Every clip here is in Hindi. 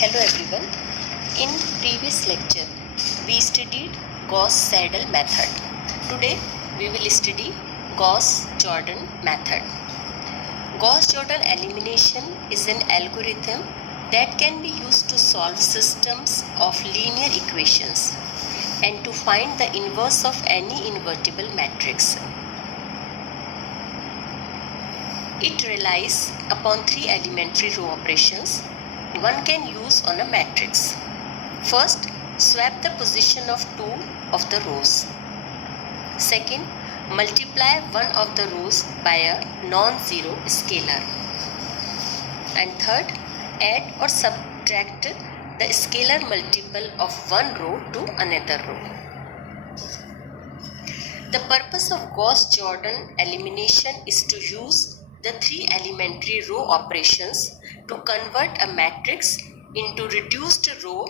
Hello everyone. In previous lecture, we studied Gauss-Seidel method. Today, we will study Gauss-Jordan method. Gauss-Jordan elimination is an algorithm that can be used to solve systems of linear equations and to find the inverse of any invertible matrix. It relies upon three elementary row operations one can use on a matrix. First, swap the position of two of the rows. Second, multiply one of the rows by a non-zero scalar. And third, add or subtract the scalar multiple of one row to another row. The purpose of Gauss-Jordan elimination is to use the three elementary row operations to convert a matrix into reduced row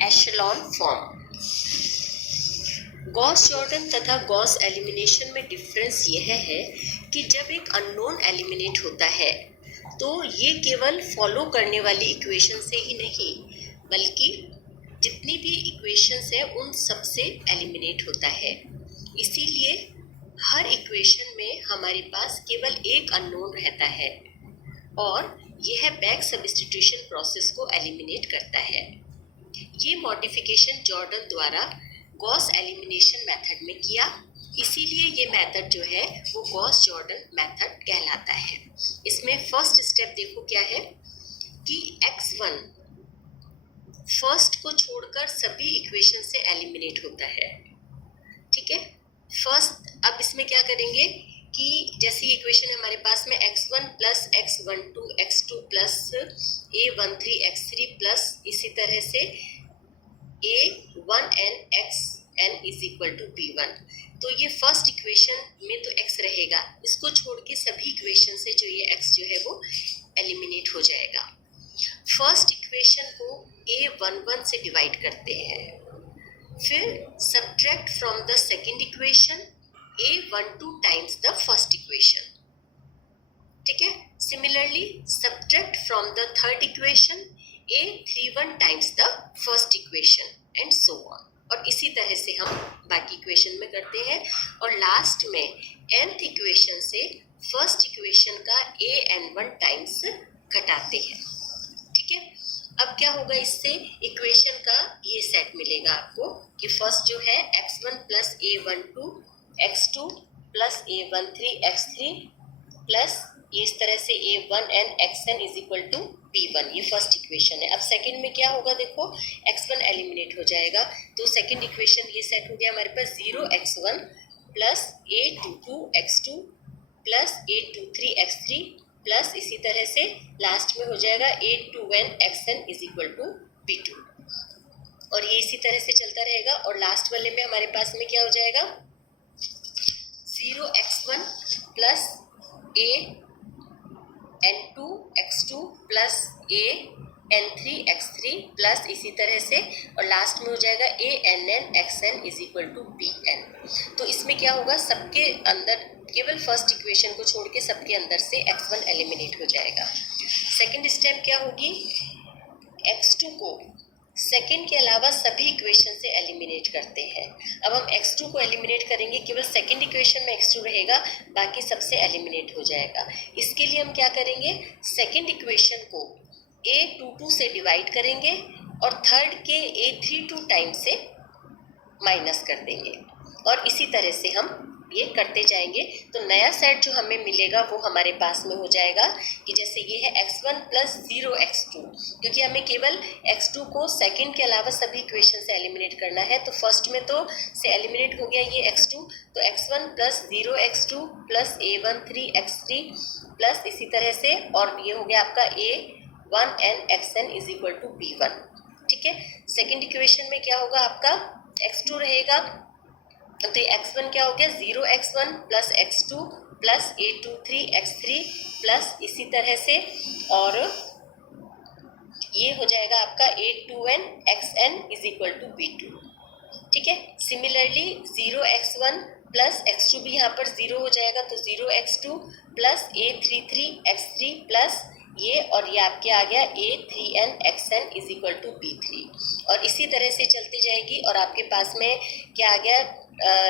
echelon form. Gauss-Jordan तथा गॉस एलिमिनेशन में डिफरेंस यह है कि जब एक अननोन एलिमिनेट होता है तो ये केवल फॉलो करने वाली इक्वेशन से ही नहीं बल्कि जितनी भी इक्वेशंस है उन सब से एलिमिनेट होता है। इसीलिए हर इक्वेशन में हमारे पास केवल एक अननोन रहता है और यह बैक सब्स्टिट्यूशन प्रोसेस को एलिमिनेट करता है। ये मॉडिफिकेशन जॉर्डन द्वारा गॉस एलिमिनेशन मेथड में किया, इसीलिए ये मेथड जो है वो गॉस जॉर्डन मेथड कहलाता है। इसमें फर्स्ट स्टेप देखो क्या है कि x1 फर्स्ट को छोड़कर सभी इक्वेशन से एलिमिनेट होता है। ठीक है, फर्स्ट अब इसमें क्या करेंगे कि जैसे ये इक्वेशन हमारे पास में x1 plus x12 x2 plus a13 x3 plus इसी तरह से a1n xn is equal to b1, तो ये फर्स्ट इक्वेशन में तो x रहेगा, इसको छोड़ के सभी इक्वेशन से जो ये x जो है वो एलिमिनेट हो जाएगा। फर्स्ट इक्वेशन को a11 से डिवाइड करते हैं, फिर subtract from the second equation a12 times the first equation. ठीक है, similarly subtract from the third equation a31 times the first equation and so on, और इसी तरह से हम बाकी इक्वेशन में करते हैं और लास्ट में nth इक्वेशन से फर्स्ट इक्वेशन का an1 टाइम्स घटाते हैं। ठीक है, अब क्या होगा, इससे इक्वेशन का ये सेट मिलेगा आपको कि फर्स्ट जो है x1 plus a12 x2 plus a13 x3 plus इस तरह से a1n xn is equal to b1, ये फर्स्ट इक्वेशन है। अब सेकंड में क्या होगा, देखो x1 एलिमिनेट हो जाएगा तो सेकंड इक्वेशन ये सेट हो गया हमारे पास 0x1 plus a22 x2 plus a23 x3 plus इसी तरह से लास्ट में हो जाएगा a2n xn is equal to b2, और ये इसी तरह से चलता रहेगा और लास्ट वाले में हमारे पास में क्या हो जाएगा 0x1 plus an2 x2 plus an3 x3 plus इसी तरह से और लास्ट में हो जाएगा ann xn is equal to bn। तो इसमें क्या होगा, सबके अंदर केवल फर्स्ट इक्वेशन को छोड़ के सबके अंदर से x1 एलिमिनेट हो जाएगा। सेकंड स्टेप क्या होगी, x2 को सेकंड के अलावा सभी इक्वेशन से एलिमिनेट करते हैं। अब हम x2 को एलिमिनेट करेंगे, केवल सेकंड इक्वेशन में x2 रहेगा, बाकी सबसे एलिमिनेट हो जाएगा। इसके लिए हम क्या करेंगे, सेकंड इक्वेशन को a22 से डिवाइड करेंगे और थर्ड के a32 टाइम से माइनस कर देंगे और इसी तरह से हम ये करते जाएंगे। तो नया सेट जो हमें मिलेगा वो हमारे पास में हो जाएगा कि जैसे ये है x1 प्लस 0x2, क्योंकि हमें केवल x2 को सेकंड के अलावा सभी इक्वेशन से एलिमिनेट करना है, तो फर्स्ट में तो से एलिमिनेट हो गया ये x2, तो x1 plus 0x2 plus a13 x3 plus इसी तरह से और ये हो गया आपका a1n xn is equal to b1। ठीक है, सेकेंड इक्वेशन में क्या होगा, आपका x2 रहेगा तो ये x1 क्या हो गया 0x1 plus x2 plus a23 x3 plus इसी तरह से और ये हो जाएगा आपका a2n xn is equal to b2। ठीक है, सिमिलरली 0x1 प्लस x2 भी यहाँ पर 0 हो जाएगा तो 0x2 plus a33 x3 plus ये और ये आपके आ गया A3n xn is equal to B3 और इसी तरह से चलती जाएगी और आपके पास में क्या आ गया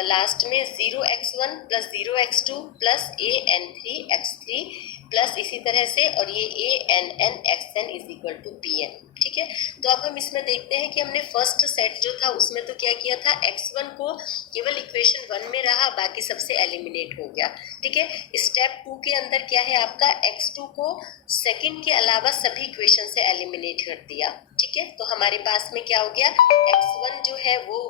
लास्ट में 0x1 plus 0x2 plus AN3x3 plus इसी तरह से और ये ANN xn is equal to Bn। ठीक है, तो अब हम इसमें देखते हैं कि हमने फर्स्ट सेट जो था उसमें तो क्या किया था, x1 को केवल इक्वेशन 1 में रहा, बाकी सबसे एलिमिनेट हो गया। ठीक है, स्टेप 2 के अंदर क्या है आपका, x2 को सेकंड के अलावा सभी इक्वेशन से एलिमिनेट कर दिया। ठीक है, तो हमारे पास में क्या हो गया, x1 जो है वो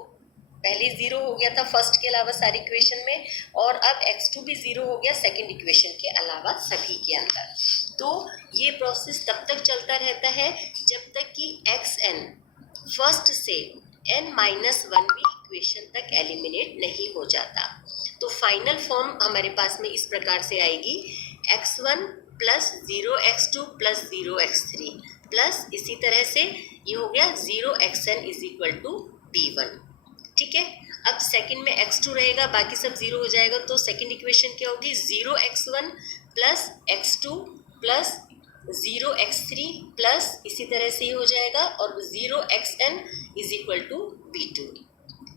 पहले 0 हो गया था फर्स्ट के अलावा सारी इक्वेशन में, और अब x2 भी 0 हो गया सेकंड इक्वेशन के अलावा सभी के अंदर। तो ये प्रोसेस तब तक चलता रहता है जब तक कि xn फर्स्ट से n-1 इक्वेशन तक एलिमिनेट नहीं हो जाता। तो फाइनल फॉर्म हमारे पास में इस प्रकार से आएगी, x1 plus 0x2 plus 0x3 plus इसी तरह से ये हो गया 0xn is equal to B1। ठीक है, अब सेकंड में x2 रहेगा, बाकी सब 0 हो जाएगा, तो सेकंड इक्वेशन क्या होगी, 0x1 plus x2 plus 0x3 plus इसी तरह से ही हो जाएगा और 0xn is equal to B2।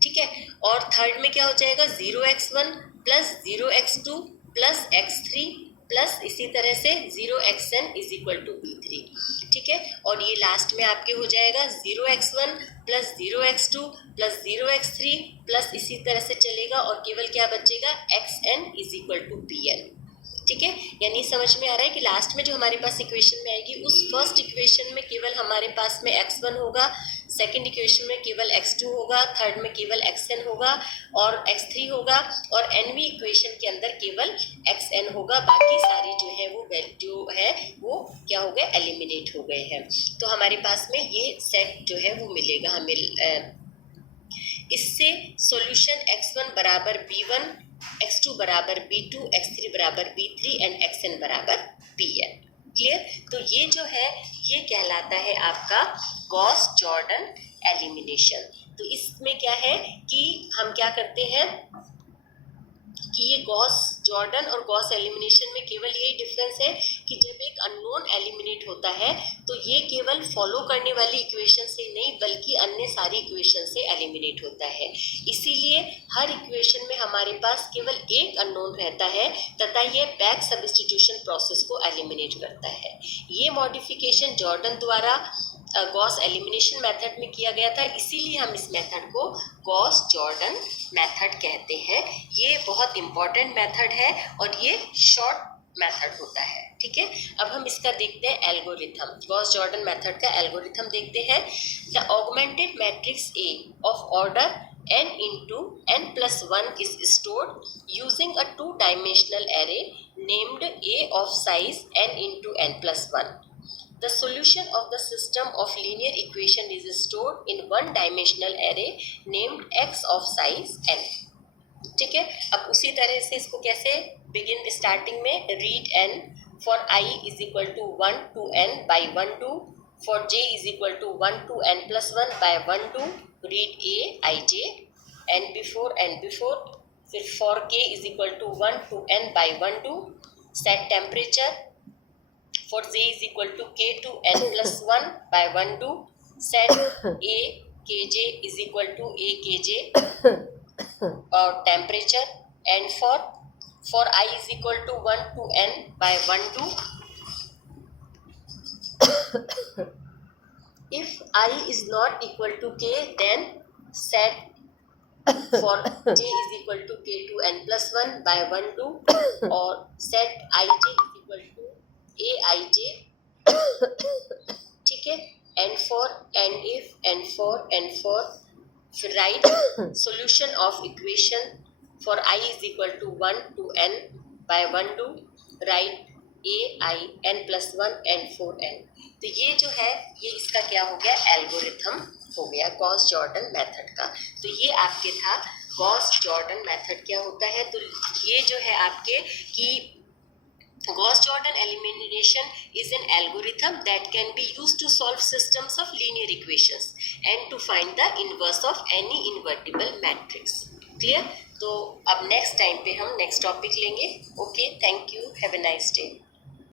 ठीक है, और थर्ड में क्या हो जाएगा, 0x1 plus 0x2 plus x3 plus इसी तरह से 0xn is equal to B3। ठीक है, और ये लास्ट में आपके हो जाएगा 0x1 plus 0x2 plus 0x3 plus इसी तरह से चलेगा और केवल क्या बचेगा, xn is equal to Bn। ठीक है, यानी समझ में आ रहा है कि लास्ट में जो हमारे पास इक्वेशन में आएगी उस फर्स्ट इक्वेशन में केवल हमारे पास में x1 होगा, सेकंड इक्वेशन में केवल x2 होगा, थर्ड में केवल xn होगा और x3 होगा और nवीं इक्वेशन के अंदर केवल xn होगा, बाकी सारी जो है वो वैल्यू है वो क्या हो गए, एलिमिनेट हो गए हैं। तो हमारे पास में ये सेट जो है वो मिलेगा हमें। इससे सॉल्यूशन x1 बराबर B1, x2 बराबर B2, x3 बराबर B3 एंड xn बराबर Bn। क्लियर, तो ये जो है ये कहलाता है आपका गॉस जॉर्डन एलिमिनेशन। तो इसमें क्या है कि हम क्या करते हैं कि ये गॉस जॉर्डन और गॉस एलिमिनेशन में केवल यही डिफरेंस है कि जब एक अननोन एलिमिनेट होता है तो ये केवल फॉलो करने वाली इक्वेशन से नहीं बल्कि अन्य सारी इक्वेशन से एलिमिनेट होता है। इसीलिए हर इक्वेशन में हमारे पास केवल एक अननोन रहता है तथा ये बैक सब्स्टिट्यूशन प्रोसेस को एलिमिनेट करता है। ये मॉडिफिकेशन जॉर्डन द्वारा गॉस एलिमिनेशन मेथड में किया गया था, इसीलिए हम इस मेथड को गॉस जॉर्डन मेथड कहते हैं। ये बहुत इंपॉर्टेंट मेथड है और ये शॉर्ट मेथड होता है। ठीक है, अब हम इसका देखते हैं एल्गोरिथम, गॉस जॉर्डन मेथड का एल्गोरिथम देखते हैं। The augmented matrix A of order n into n plus 1 is stored using a two-dimensional array named A of size n into n plus 1. The solution of the system of linear equation is stored in one-dimensional array named x of size n. ठीक है, अब उसी तरह से इसको कैसे बिगिन स्टार्टिंग में read n for I is equal to 1 to n by 1 2, for j is equal to 1 to n plus 1 by 1 2, read a ij n before, फिर for k is equal to 1 to n by 1 2, set temperature for j is equal to k to n plus 1 by 1 2, set a kj is equal to a kj और temperature, and for I is equal to 1 to n by 1 2, if I is not equal to k then set for j is equal to k to n plus 1 by 1 2 और set ij is equal to a ij। ठीक है, and for and if and for write solution of equation for I is equal to 1 to n by 1 2, write a I n plus 1 and 4n। तो ये जो है ये इसका क्या हो गया, एल्गोरिथम हो गया गॉस जॉर्डन मेथड का। तो ये आपके था गॉस जॉर्डन मेथड क्या होता है। तो ये जो है आपके कि Gauss-Jordan elimination is an algorithm that can be used to solve systems of linear equations and to find the inverse of any invertible matrix. Clear? तो अब नेक्स्ट टाइम पे हम नेक्स्ट टॉपिक लेंगे। Okay, thank you, have a nice day.